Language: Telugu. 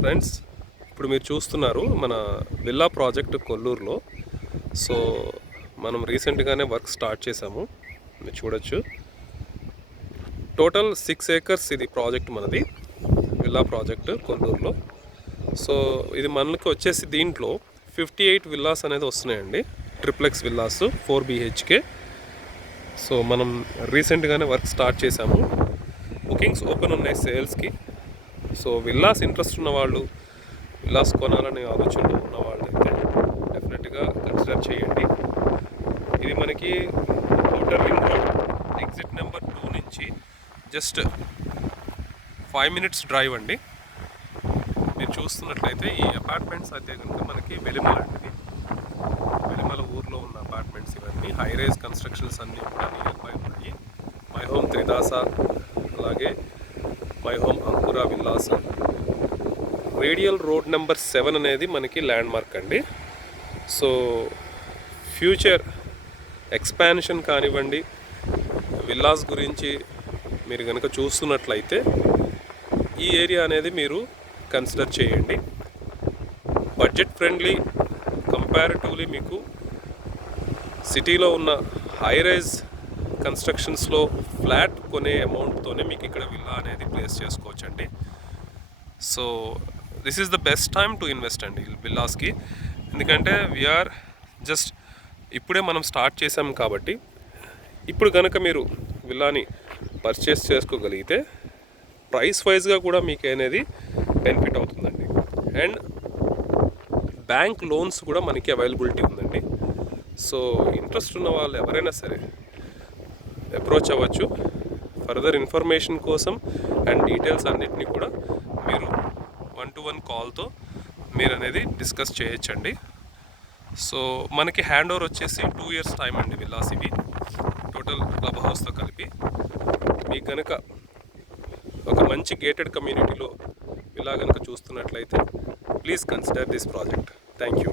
ఫ్రెండ్స్, ఇప్పుడు మీరు చూస్తున్నారు మన విల్లా ప్రాజెక్ట్ కొల్లూరులో. సో మనం రీసెంట్గానే వర్క్ స్టార్ట్ చేసాము, మీరు చూడొచ్చు. టోటల్ 6 acres ఇది ప్రాజెక్ట్ మనది, విల్లా ప్రాజెక్ట్ కొల్లూరులో. సో ఇది మనకి వచ్చేసి దీంట్లో 58 విల్లాస్ అనేది వస్తున్నాయండి, ట్రిప్లెక్స్ విల్లాస్ 4 BHK. సో మనం రీసెంట్గానే వర్క్ స్టార్ట్ చేసాము, బుకింగ్స్ ఓపెన్ ఉన్నాయి సేల్స్కి. సో విల్లాస్ ఇంట్రెస్ట్ ఉన్న వాళ్ళు, విల్లాస్ కొనాలనే ఆలోచనలో ఉన్న వాళ్ళు అయితే డెఫినెట్గా కన్సిడర్ చేయండి. ఇది మనకి outer ring road exit number 2 నుంచి జస్ట్ 5 minutes డ్రైవ్ అండి. మీరు చూస్తున్నట్లయితే ఈ అపార్ట్మెంట్స్ అయితే కనుక మనకి వెలిమల అండి, వెలిమల ఊర్లో ఉన్న అపార్ట్మెంట్స్ ఇవన్నీ హై రైజ్ కన్స్ట్రక్షన్స్ అన్నీ కూడా నియర్ బై ఉన్నాయి. మై హోమ్ త్రిదాస, అలాగే my home Ankura villas. Radial road number 7 అనేది మనకి ల్యాండ్ మార్క్ అండి. సో ఫ్యూచర్ ఎక్స్పాన్షన్ కానివ్వండి, విల్లాస్ గురించి మీరు కనుక చూస్తున్నట్లయితే ఈ ఏరియా అనేది మీరు కన్సిడర్ చేయండి. బడ్జెట్ ఫ్రెండ్లీ, కంపారిటివ్లీ మీకు సిటీలో ఉన్న హై రైజ్ కన్స్ట్రక్షన్స్లో ఫ్లాట్ కొనే అమౌంట్తోనే మీకు ఇక్కడ విల్లా అనేది ప్లేస్ చేసుకోవచ్చండి. So this is the best time to invest అండి విల్లాస్కి. ఎందుకంటే వీఆర్ జస్ట్ ఇప్పుడే మనం స్టార్ట్ చేసాం కాబట్టి ఇప్పుడు కనుక మీరు విల్లాని పర్చేస్ చేసుకోగలిగితే ప్రైస్ వైజ్గా కూడా మీకు అనేది బెనిఫిట్ అవుతుందండి. అండ్ బ్యాంక్ లోన్స్ కూడా మనకి అవైలబిలిటీ ఉందండి. సో ఇంట్రెస్ట్ ఉన్న వాళ్ళు ఎవరైనా సరే అప్రోచ్ అవ్వచ్చు. ఫర్దర్ ఇన్ఫర్మేషన్ కోసం అండ్ డీటెయిల్స్ అన్నిటినీ కూడా మీరు 1-to-1 కాల్తో మీరు అనేది డిస్కస్ చేయొచ్చండి. సో మనకి హ్యాండ్ ఓవర్ వచ్చేసి 2 years టైం అండి విల్లాస్ ఇవి, టోటల్ క్లబ్ హౌస్తో కలిపి. మీకు కనుక ఒక మంచి గేటెడ్ కమ్యూనిటీలో ఇలా కనుక చూస్తున్నట్లయితే please consider this project. Thank you.